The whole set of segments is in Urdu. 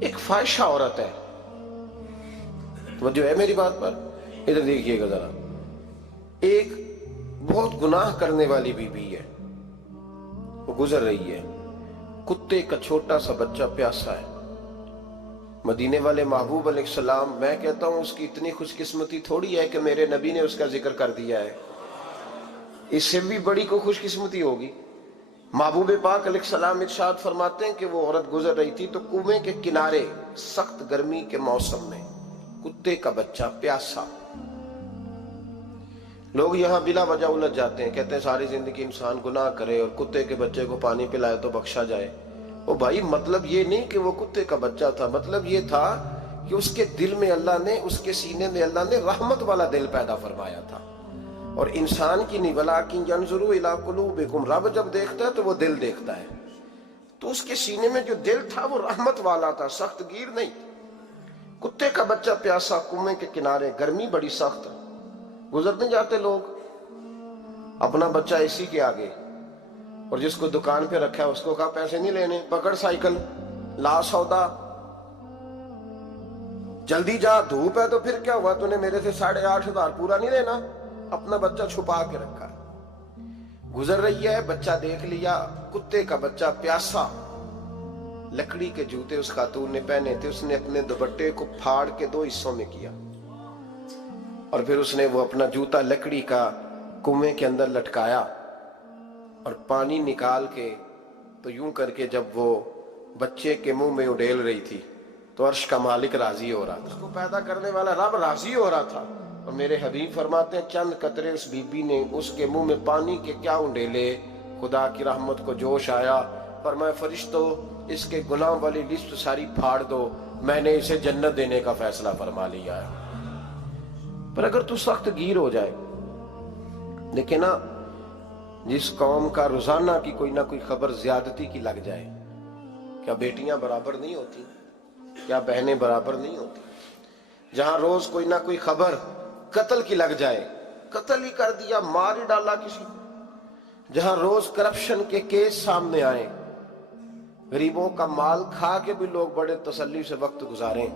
ایک فاحشہ عورت ہے، توجہ ہے میری بات پر؟ ادھر دیکھیے گا ذرا، ایک بہت گناہ کرنے والی بیوی ہے، وہ گزر رہی ہے، کتے کا چھوٹا سا بچہ پیاسا ہے۔ مدینے والے محبوب علیہ السلام، میں کہتا ہوں اس کی اتنی خوش قسمتی تھوڑی ہے کہ میرے نبی نے اس کا ذکر کر دیا ہے، اس سے بھی بڑی کوئی خوش قسمتی ہوگی؟ محبوب پاک علیہ السلام ارشاد فرماتے ہیں کہ وہ عورت گزر رہی تھی تو کنویں کے کنارے سخت گرمی کے موسم میں کتے کا بچہ پیاسا۔ لوگ یہاں بلا وجہ الجھ جاتے ہیں، کہتے ہیں ساری زندگی انسان گناہ کرے اور کتے کے بچے کو پانی پلائے تو بخشا جائے۔ او بھائی، مطلب یہ نہیں کہ وہ کتے کا بچہ تھا، مطلب یہ تھا کہ اس کے دل میں اللہ نے، اس کے سینے میں اللہ نے رحمت والا دل پیدا فرمایا تھا۔ اور انسان کی نہیں، وَلَٰكِن يَنظُرُ إِلَىٰ قُلُوبِكُمْ، رب جب دیکھتا ہے تو وہ دل دیکھتا ہے، تو اس کے سینے میں جو دل تھا وہ رحمت والا تھا، سخت گیر نہیں۔ کتے کا بچہ پیاسا، کنویں کے کنارے، گرمی بڑی سخت، گزرنے جاتے لوگ، اپنا بچہ اسی کے آگے، اور جس کو دکان پہ رکھا ہے اس کو کہا پیسے نہیں لینے، پکڑ سائیکل، لا سودا، جلدی جا، دھوپ ہے تو پھر کیا ہوا، تو نے میرے سے 8,500 پورا نہیں لینا؟ اپنا بچہ چھپا کے رکھا ہے، گزر رہی ہے، بچہ دیکھ لیا، کتے کا بچہ پیاسا، لکڑی کے جوتے اس خاتون نے پہنے تھے، اس نے اپنے دوپٹے کو پھاڑ کے 2 حصوں میں کیا، اور پھر اس نے وہ اپنا جوتا لکڑی کا کنویں کے اندر لٹکایا، اور پانی نکال کے تو یوں کر کے جب وہ بچے کے منہ میں اڈیل رہی تھی تو عرش کا مالک راضی ہو رہا تھا، اس کو پیدا کرنے والا رب راضی ہو رہا تھا۔ اور میرے حبیب فرماتے ہیں چند قطرے اس بی بی نے اس کے منہ میں پانی کے کیا اڈیلے، خدا کی رحمت کو جوش آیا، فرمایا فرشتو اس کے گناہ والی لسٹ ساری پھاڑ دو، میں نے اسے جنت دینے کا فیصلہ فرما لیا ہے۔ پر اگر تو سخت گیر ہو جائے، دیکھیں نا، جس قوم کا روزانہ کی کوئی نہ کوئی خبر زیادتی کی لگ جائے، کیا بیٹیاں برابر نہیں ہوتی؟ کیا بہنیں برابر نہیں ہوتی؟ جہاں روز کوئی نہ کوئی خبر قتل کی لگ جائے، قتل ہی کر دیا، مار ہی ڈالا کسی، جہاں روز کرپشن کے کیس سامنے آئے، غریبوں کا مال کھا کے بھی لوگ بڑے تسلی سے وقت گزاریں،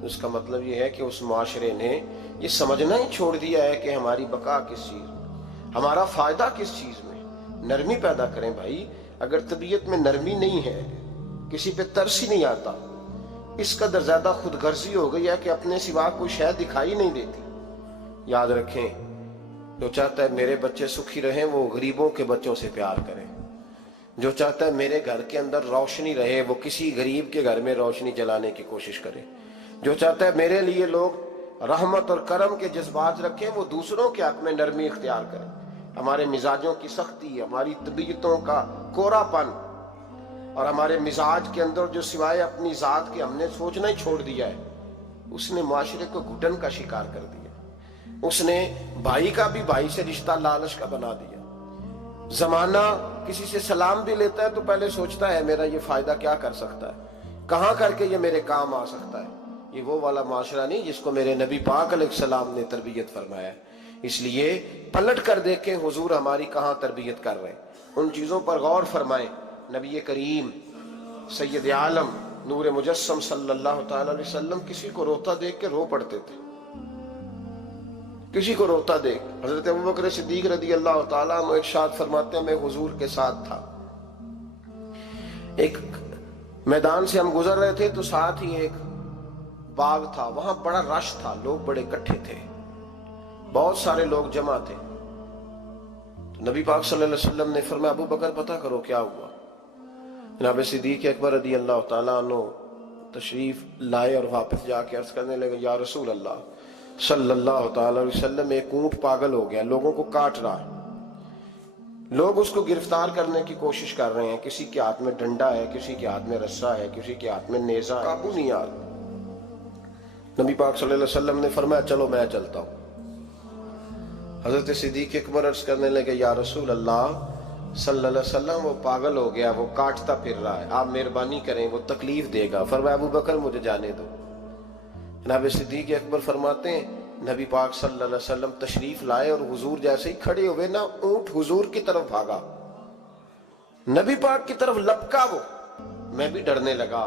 تو اس کا مطلب یہ ہے کہ اس معاشرے نے یہ سمجھنا ہی چھوڑ دیا ہے کہ ہماری بقا کس چیز میں، ہمارا فائدہ کس چیز میں۔ نرمی پیدا کریں بھائی، اگر طبیعت میں نرمی نہیں ہے، کسی پہ ترس ہی نہیں آتا، اس قدر زیادہ خود غرضی ہو گئی ہے کہ اپنے سوا کوئی شے دکھائی نہیں دیتی۔ یاد رکھیں، جو چاہتا ہے میرے بچے سکھی رہیں وہ غریبوں کے بچوں سے پیار کریں، جو چاہتا ہے میرے گھر کے اندر روشنی رہے وہ کسی غریب کے گھر میں روشنی جلانے کی کوشش کرے، جو چاہتا ہے میرے لیے لوگ رحمت اور کرم کے جذبات رکھیں وہ دوسروں کے حق میں نرمی اختیار کریں۔ ہمارے مزاجوں کی سختی، ہماری طبیعتوں کا کوڑا پن، اور ہمارے مزاج کے اندر جو سوائے اپنی ذات کے ہم نے سوچنا ہی چھوڑ دیا ہے، اس نے معاشرے کو گھٹن کا شکار کر دیا، اس نے بھائی کا بھی بھائی سے رشتہ لالچ کا بنا دیا۔ زمانہ کسی سے سلام بھی لیتا ہے تو پہلے سوچتا ہے میرا یہ فائدہ کیا کر سکتا ہے، کہاں کر کے یہ میرے کام آ سکتا ہے۔ یہ وہ والا معاشرہ نہیں جس کو میرے نبی پاک علیہ السلام نے تربیت فرمایا ہے۔ اس لیے پلٹ کر دیکھیں حضور ہماری کہاں تربیت کر رہے ہیں، ان چیزوں پر غور فرمائیں۔ نبی کریم سید عالم نور مجسم صلی اللہ تعالی علیہ وسلم کسی کو روتا دیکھ کے رو پڑتے تھے، کسی کو روتا دیکھ۔ حضرت ابوبکر صدیق رضی اللہ تعالیٰ عنہ ارشاد فرماتے ہیں میں حضور کے ساتھ تھا، ایک میدان سے ہم گزر رہے تھے تو ساتھ ہی ایک باغ تھا، وہاں بڑا رش تھا، لوگ بڑے اکٹھے تھے، بہت سارے لوگ جمع تھے۔ تو نبی پاک صلی اللہ علیہ وسلم نے فرمایا ابو بکر پتہ کرو کیا ہوا۔ جناب صدیق اکبر رضی اللہ تعالیٰ عنہ تشریف لائے اور واپس جا کے عرض کرنے لگے یا رسول اللہ صلی اللہ تعالیٰ علیہ وسلم، ایک اونٹ پاگل ہو گیا، لوگوں کو کاٹ رہا ہے، لوگ اس کو گرفتار کرنے کی کوشش کر رہے ہیں، کسی کے ہاتھ میں ڈنڈا ہے، کسی کے ہاتھ میں رسا ہے، کسی کے ہاتھ میں نیزہ ہے، قابو نہیں آ رہا۔ نبی پاک صلی اللہ علیہ وسلم نے فرمایا چلو میں چلتا ہوں۔ حضرت صدیق اکبر عرض کرنے لگے یا رسول اللہ صلی اللہ علیہ وسلم، وہ پاگل ہو گیا، وہ کاٹتا پھر رہا ہے، آپ مہربانی کریں، وہ تکلیف دے گا۔ فرمایا ابو بکر مجھے جانے دو۔ جناب صدیق اکبر فرماتے ہیں نبی پاک صلی اللہ علیہ وسلم تشریف لائے اور حضور جیسے ہی کھڑے ہوئے نا، اونٹ حضور کی طرف بھاگا، نبی پاک کی طرف لپکا، وہ میں بھی ڈرنے لگا،